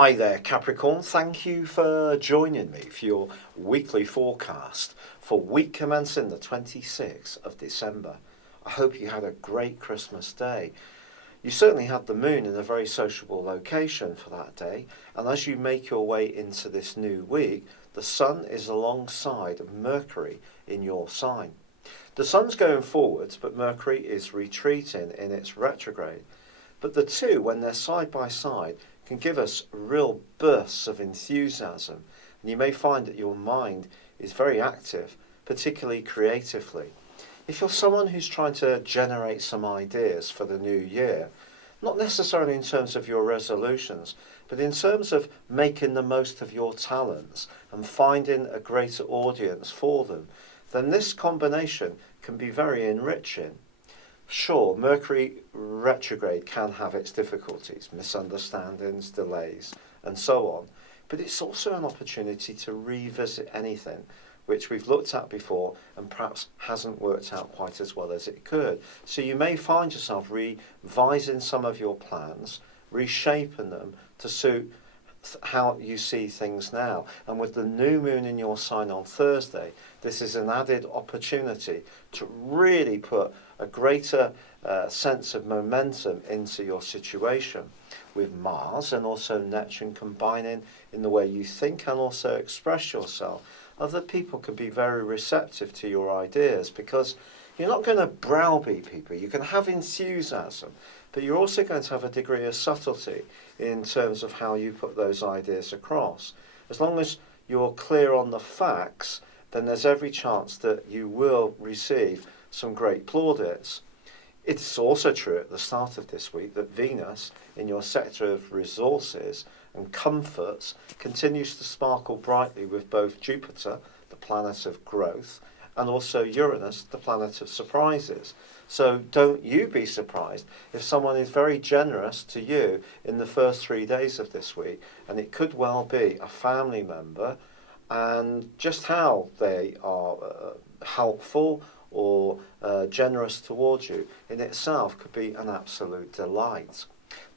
Hi there, Capricorn. Thank you for joining me for your weekly forecast for week commencing the 26th of December. I hope you had a great Christmas day. You certainly had the moon in a very sociable location for that day, and as you make your way into this new week, the sun is alongside Mercury in your sign. The sun's going forwards, but Mercury is retreating in its retrograde. But the two, when they're side by side, can give us real bursts of enthusiasm, and you may find that your mind is very active, particularly creatively. If you're someone who's trying to generate some ideas for the new year, not necessarily in terms of your resolutions, but in terms of making the most of your talents and finding a greater audience for them, then this combination can be very enriching. Sure, Mercury retrograde can have its difficulties, misunderstandings, delays, and so on, but it's also an opportunity to revisit anything which we've looked at before and perhaps hasn't worked out quite as well as it could. So you may find yourself revising some of your plans, reshaping them to suit how you see things now. And with the new moon in your sign on Thursday, this is an added opportunity to really put a greater sense of momentum into your situation, with Mars and also Neptune combining in the way you think and also express yourself. Other people can be very receptive to your ideas because you're not going to browbeat people. You can have enthusiasm, but you're also going to have a degree of subtlety in terms of how you put those ideas across. As long as you're clear on the facts, then there's every chance that you will receive some great plaudits. It's also true at the start of this week that Venus, in your sector of resources and comforts, continues to sparkle brightly with both Jupiter, the planet of growth, and also Uranus, the planet of surprises. So don't you be surprised if someone is very generous to you in the first 3 days of this week, and it could well be a family member, and just how they are helpful or generous towards you in itself could be an absolute delight.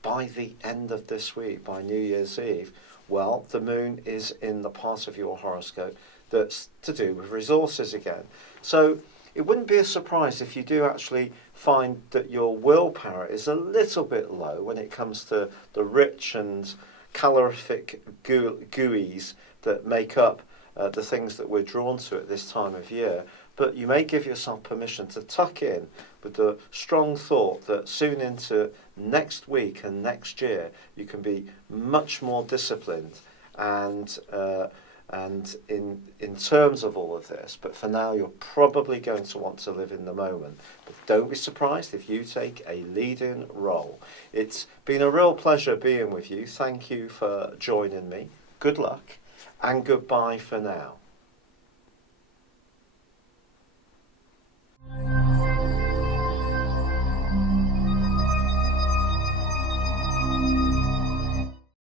By the end of this week, by New Year's Eve, well, the moon is in the part of your horoscope that's to do with resources again. So it wouldn't be a surprise if you do actually find that your willpower is a little bit low when it comes to the rich and calorific GUIs that make up the things that we're drawn to at this time of year. But you may give yourself permission to tuck in with the strong thought that soon into next week and next year you can be much more disciplined and in terms of all of this. But for now, you're probably going to want to live in the moment. But don't be surprised if you take a leading role. It's been a real pleasure being with you. Thank you for joining me. Good luck and goodbye for now.